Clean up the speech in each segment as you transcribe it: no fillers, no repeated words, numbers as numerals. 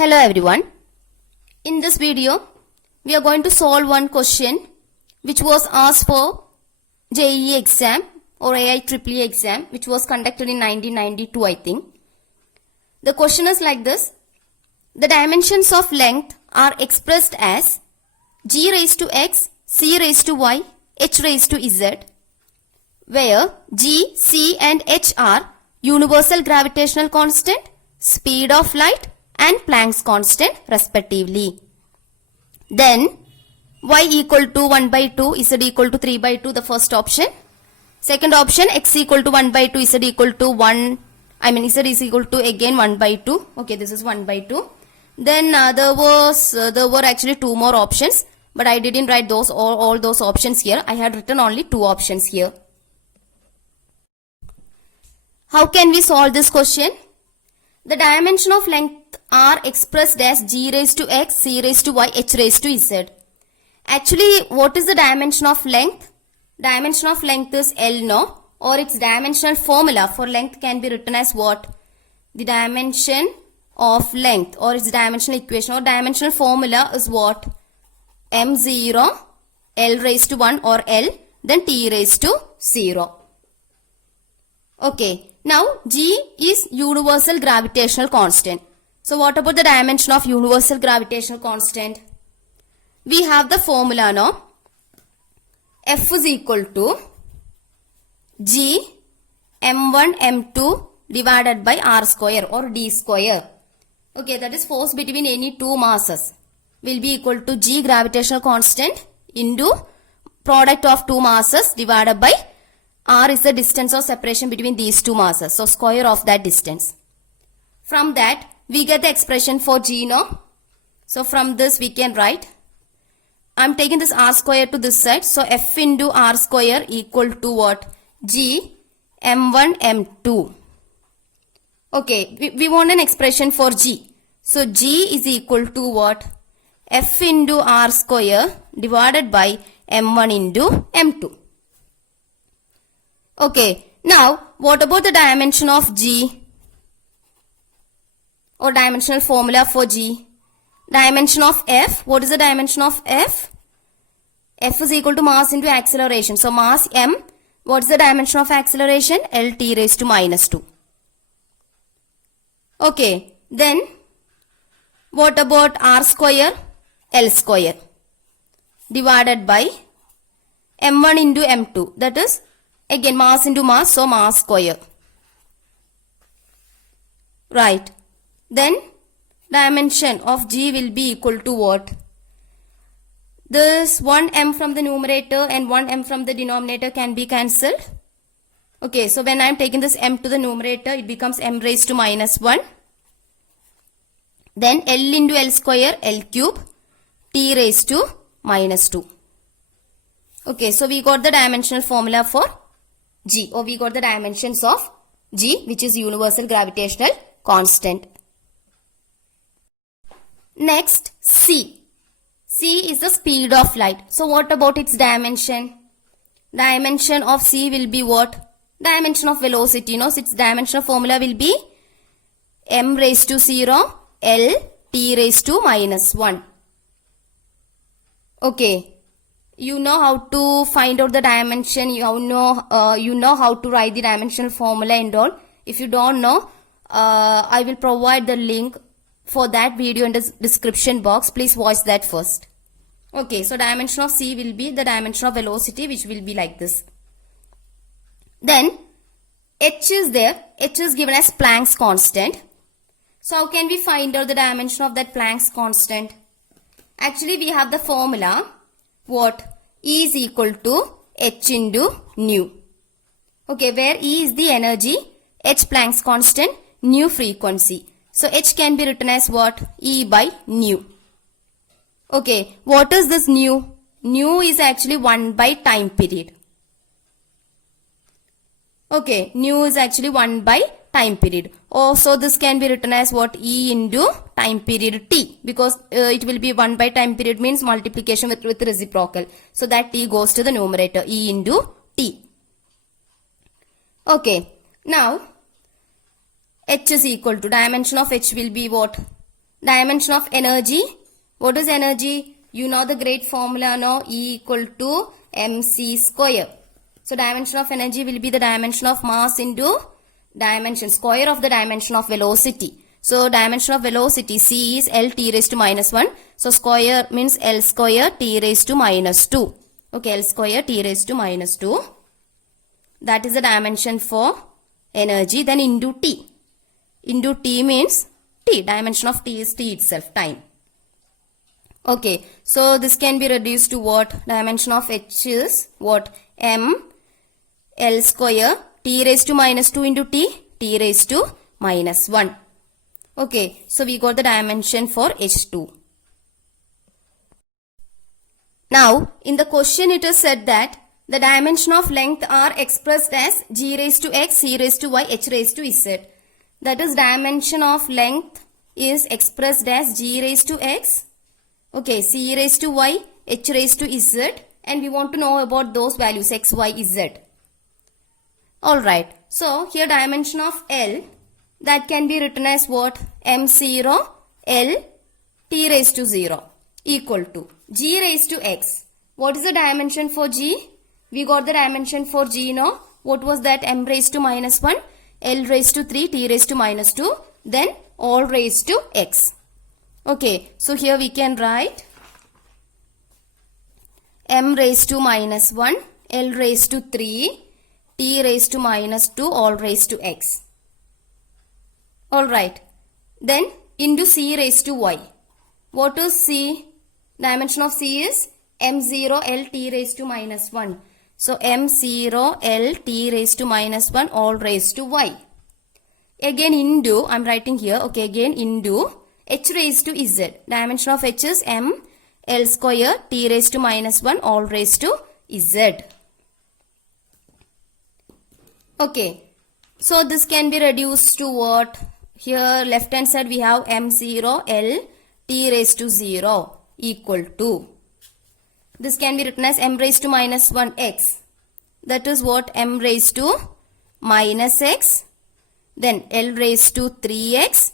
Hello everyone. In this video, we are going to solve one question which was asked for JEE exam or IIEEE exam which was conducted in 1992 I think. The question is like this. The dimensions of length are expressed as g raised to x, c raised to y, h raised to z, where g, c and h are universal gravitational constant, speed of light and Planck's constant respectively. Then y equal to 1 by 2, z equal to 3 by 2, the first option. Second option, x equal to 1 by 2, z equal to 1, z is equal to again 1 by 2. Okay, this is 1 by 2. Then there were actually two more options, but I didn't write those all those options here. I had written only two options here. How can we solve this question? The dimension of length are expressed as g raised to x, c raised to y, h raised to z. Actually, what is the dimension of length? Dimension of length is L, no? Or its dimensional formula for length can be written as what? The dimension of length or its dimensional equation or dimensional formula is what? M0, L raised to 1 or L, then T raised to 0. Okay. Now, G is universal gravitational constant. So, what about the dimension of universal gravitational constant? We have the formula now. F is equal to G m1 m2 divided by r square or d square. Okay, that is force between any two masses will be equal to G gravitational constant into product of two masses divided by r is the distance of separation between these two masses. So, square of that distance. From that, we get the expression for G now. So, from this we can write. I am taking this r square to this side. So, F into r square equal to what? G m1 m2. Okay, we want an expression for G. So, G is equal to what? F into r square divided by m1 into m2. Okay, now what about the dimension of G or dimensional formula for G? Dimension of F, what is the dimension of F? F is equal to mass into acceleration. So, mass m, what is the dimension of acceleration? L t raised to minus 2. Okay, then what about r square? L square divided by m1 into m2, that is again mass into mass, so mass square. Right. Then dimension of G will be equal to what? This 1 m from the numerator and 1 m from the denominator can be cancelled. Okay, so when I am taking this m to the numerator, it becomes m raised to minus 1. Then L into L square, L cube, t raised to minus 2. Okay, so we got the dimensional formula for G, or we got the dimensions of G, which is universal gravitational constant. Next, C. C is the speed of light. So, what about its dimension? Dimension of C will be what? Dimension of velocity. No? So, its dimensional formula will be m raised to 0, L t raised to minus 1. Okay. You know how to find out the dimension, you know how to write the dimensional formula and all. If you don't know, I will provide the link for that video in the description box. Please watch that first. Okay, so dimension of C will be the dimension of velocity, which will be like this. Then h is there. H is given as Planck's constant. So how can we find out the dimension of that Planck's constant? Actually, we have the formula. What? E is equal to h into nu. Okay, where E is the energy, h Planck's constant, nu frequency. So, h can be written as what? E by nu. Okay, what is this nu? Nu is actually 1 by time period. Okay, nu is actually 1 by time period. Oh, so this can be written as what? E into time period t, because it will be 1 by time period means multiplication with reciprocal. So that t goes to the numerator, E into t. Okay, now h is equal to, dimension of h will be what? Dimension of energy. What is energy? You know the great formula, no? E equal to mc square. So dimension of energy will be the dimension of mass into dimension, square of the dimension of velocity. So dimension of velocity c is L t raised to minus 1. So square means L square t raised to minus 2. Okay, L square t raised to minus 2. That is the dimension for energy. Then into t. Into t means t. Dimension of t is t itself, time. Okay, so this can be reduced to what? Dimension of h is what? M L square t raised to minus 2 into t raised to minus 1. Okay, so we got the dimension for H2. Now, in the question it is said that the dimension of length are expressed as g raised to x, c raised to y, h raised to z. That is, dimension of length is expressed as g raised to x, okay, c raised to y, h raised to z, and we want to know about those values x, y, z. Alright, so here dimension of L, that can be written as what? m0 L t raised to 0 equal to g raised to x. What is the dimension for g? We got the dimension for g now. What was that? M raised to minus 1, L raised to 3, t raised to minus 2, then all raised to x. Okay, so here we can write m raised to minus 1, L raised to 3, t raised to minus 2, all raised to x. Alright, then into c raised to y. What is c? Dimension of c is m0 L t raised to minus 1. So m0 L t raised to minus 1 all raised to y. Again into, I am writing here, okay, again into h raised to z. Dimension of h is m L square t raised to minus 1 all raised to z. Okay, so this can be reduced to what? Here left hand side we have m0 L t raised to 0 equal to. This can be written as m raised to minus 1 x. That is what? M raised to minus x. Then L raised to 3x.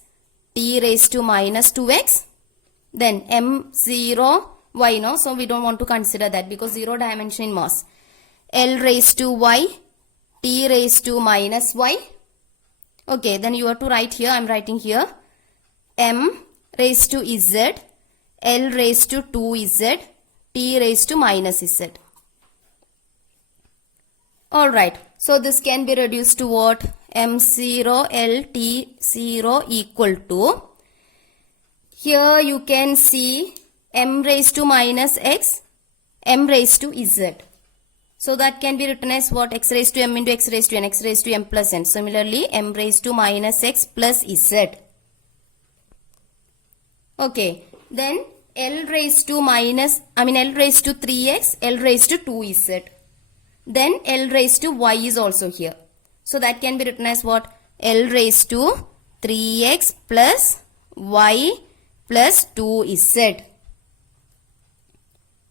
T raised to minus 2x. Then m0 y, no? So we don't want to consider that because 0 dimension in mass. L raised to y. T raised to minus y. Okay, then you have to write here. I am writing here. M raised to z. L raised to 2z. T raised to minus z. Alright, so this can be reduced to what? m0 L t 0 equal to. Here you can see m raised to minus x, m raised to z. So that can be written as what? X raised to m into x raised to n, x raised to m plus n. Similarly, m raised to minus x plus z. Okay, then L raised to L raised to 3x, L raised to 2z. Then L raised to y is also here. So that can be written as what? L raised to 3x plus y plus 2z.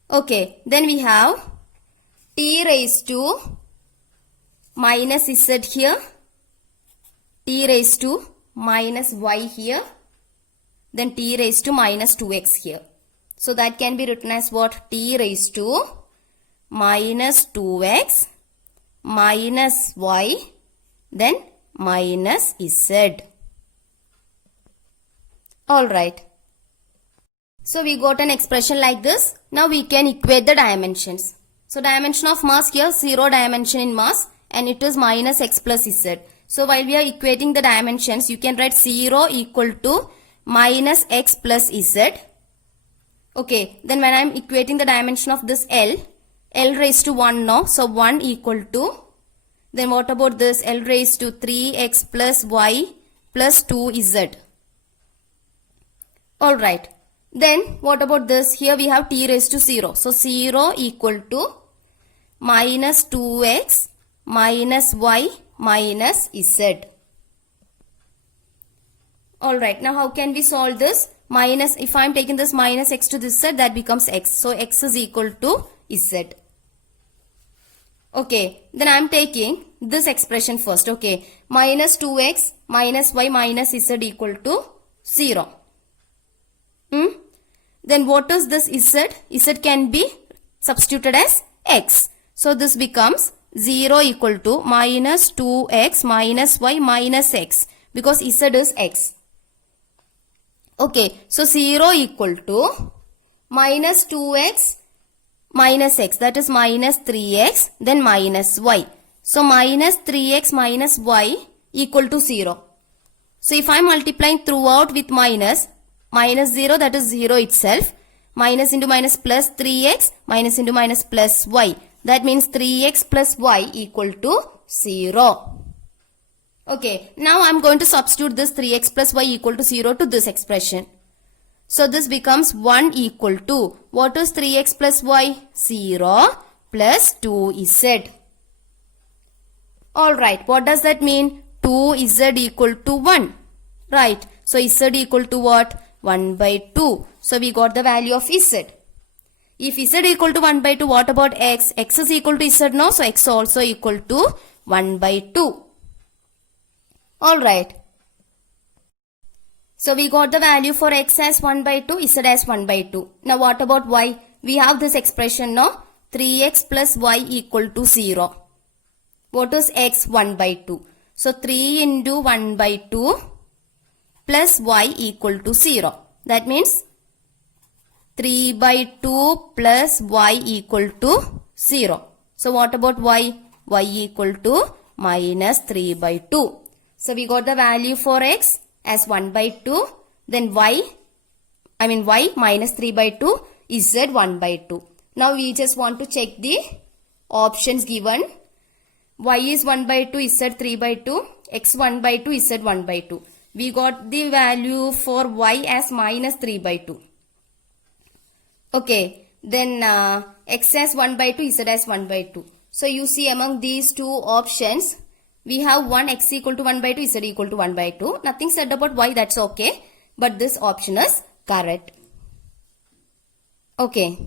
Okay, then we have t raised to minus z here, t raised to minus y here, then t raised to minus 2x here. So that can be written as what? T raised to minus 2x minus y then minus z. Alright. So we got an expression like this. Now we can equate the dimensions. So dimension of mass here, 0 dimension in mass and it is minus x plus z. So while we are equating the dimensions, you can write 0 equal to minus x plus z. Okay, then when I am equating the dimension of this L raised to 1 now. So 1 equal to, then what about this? L raised to 3x plus y plus 2z. Alright. Then what about this? Here we have t raised to 0. So 0 equal to minus 2x minus y minus z. Alright, now how can we solve this? Minus, if I am taking this minus x to this side, that becomes x. So x is equal to z. Okay, then I am taking this expression first. Okay, minus 2x minus y minus z equal to 0. Then what is this z? Z can be substituted as x. So this becomes 0 equal to minus 2x minus y minus x because z is x. Okay, so 0 equal to minus 2x minus x, that is minus 3x, then minus y. So minus 3x minus y equal to 0. So if I am multiplying throughout with minus 0, that is 0 itself, minus into minus plus 3x, minus into minus plus y. That means 3x plus y equal to 0. Okay, now I am going to substitute this 3x plus y equal to 0 to this expression. So this becomes 1 equal to, what is 3x plus y? 0 plus 2z. Alright, what does that mean? 2z equal to 1. Right, so z equal to what? 1 by 2. So we got the value of z. If z equal to 1 by 2, what about x? X is equal to z now, so x also equal to 1 by 2. Alright. So we got the value for x as 1 by 2, z as 1 by 2. Now what about y? We have this expression now, 3x plus y equal to 0. What is x? 1 by 2. So 3 into 1 by 2 plus y equal to 0. That means 3 by 2 plus y equal to 0. So what about y? Y equal to minus 3 by 2. So we got the value for x as 1 by 2. Then y minus 3 by 2 is z 1 by 2. Now we just want to check the options given. Y is 1 by 2, z 3 by 2, x 1 by 2, z 1 by 2. We got the value for y as minus 3 by 2. Okay, then x as 1 by 2, z as 1 by 2. So you see among these two options, we have one x equal to 1 by 2, z equal to 1 by 2. Nothing said about y, that's okay. But this option is correct. Okay.